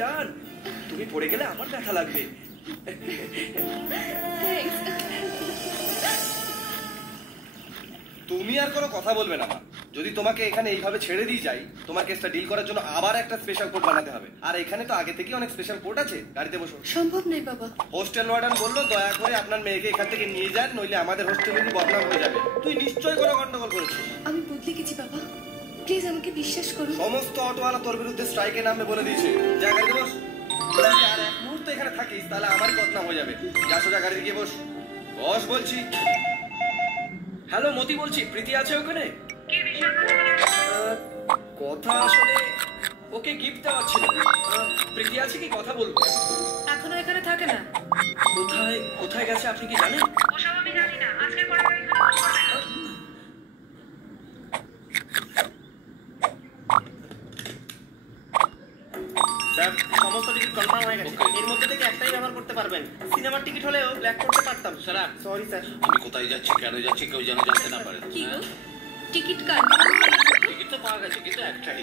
জান, তুমি পড়ে গেলে আমার ব্যথা লাগবে। তুমি আর কোনো কথা বলবে না মা। যদি তোমাকে এখানে এইভাবে ছেড়ে দিয়ে যাই, তোমার কেসটা ডিল করার জন্য আবার একটা স্পেশাল কোর্ট বানাতে হবে। আর এখানে তো আগে থেকে অনেক স্পেশাল কোর্ট আছে। গাড়িতে বসো। সম্ভব নেই বাবা। হোস্টেল ওয়ার্ডেন বললো দয়া করে আপনার মেয়েকে এখান থেকে নিয়ে যান, নইলে আমাদের হোস্টেল কিন্তু বদনাম হয়ে যাবে। তুই নিশ্চয়ই কোনো গন্ডগোল করেছিস। আমি বদলে গেছি বাবা, প্লিজ আমাকে বিশ্বাস করুন। সমস্ত অটোওয়ালা তোর বিরুদ্ধে স্ট্রাইকে নামবে বলে দিয়েছে। যা গাড়িতে বস। যদি আর এক মুহূর্ত এখানে থাকিস তাহলে আমারই বদনাম হয়ে যাবে। যা সোজা গাড়িতে গিয়ে বস। বস বলছি। হ্যালো, মতি বলছি। প্রীতি আছে ওখানে? কথা আসলে ওকে গিফট দেওয়ার ছিল। প্রীতি আছে কি? কথা বলবো। এখনো এখানে থাকে না। কোথায় কোথায় গেছে আপনি কি জানেন? ওসব আমি জানি না। আজকের পরে আর এখানে বসবে না। স্যার, সমস্ত টিকিট কনফার্ম হয়ে গেছে। এর মধ্যে থেকে একটাই ব্যবহার করতে পারবেন। সিনেমার টিকিট হলেও ব্ল্যাক করতে পারতাম। Sir sorry sir. আমি কোথায় যাচ্ছি, কেন যাচ্ছি কেউ যেন জানতে না পারে। কি গো, টিকিট কাটবো? টিকিট তো পাওয়া গেছে, কিন্তু একটাই।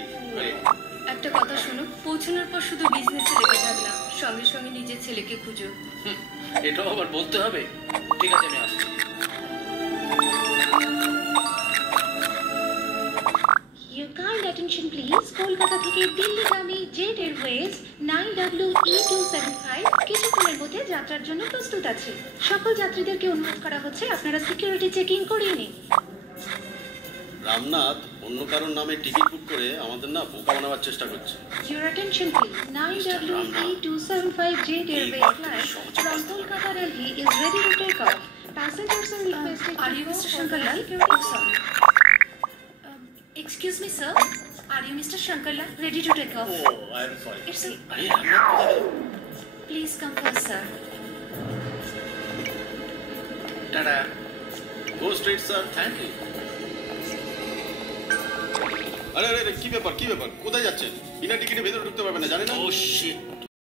একটা কথা শোনো, পৌঁছানোর পর শুধু বিজনেসে লেগে যাবে না, সঙ্গে সঙ্গে নিজের ছেলেকে খুঁজো। এটাও আবার বলতে হবে? ঠিক আছে, আমি আসছি। Your kind attention please. Kolkata থেকে দিল্লিগামী জেট এয়ারওয়েজ 9WE275 কিছুক্ষণের মধ্যে যাত্রার জন্য প্রস্তুত আছে। সকল যাত্রীদেরকে অনুরোধ করা হচ্ছে আপনারা সিকিউরিটি চেকিং করিয়ে নিন। রামনাথ অন্য কারোর নামে টিকিট বুক করে আমাদের না বোকা বানাবার চেষ্টা করছে। Your attention please. 9WE275 jet airways flight from Kolkata Delhi is ready to take off. Passengers are requested to Are you Mr. Shankarlal? security Oh, sorry. Excuse me, sir. Are you Mr. Shankarlal? Ready to take off? I am sorry. It's a... আরে রামনাথ কোথায় গেল? Please come first, sir. Tata. Go straight sir, thank you. আরে আরে কি ব্যাপার, কি ব্যাপার? কোথায় যাচ্ছেন? বিনা টিকিটে ভেতরে ঢুকতে পারবেন না, জানেন না? ও শিট।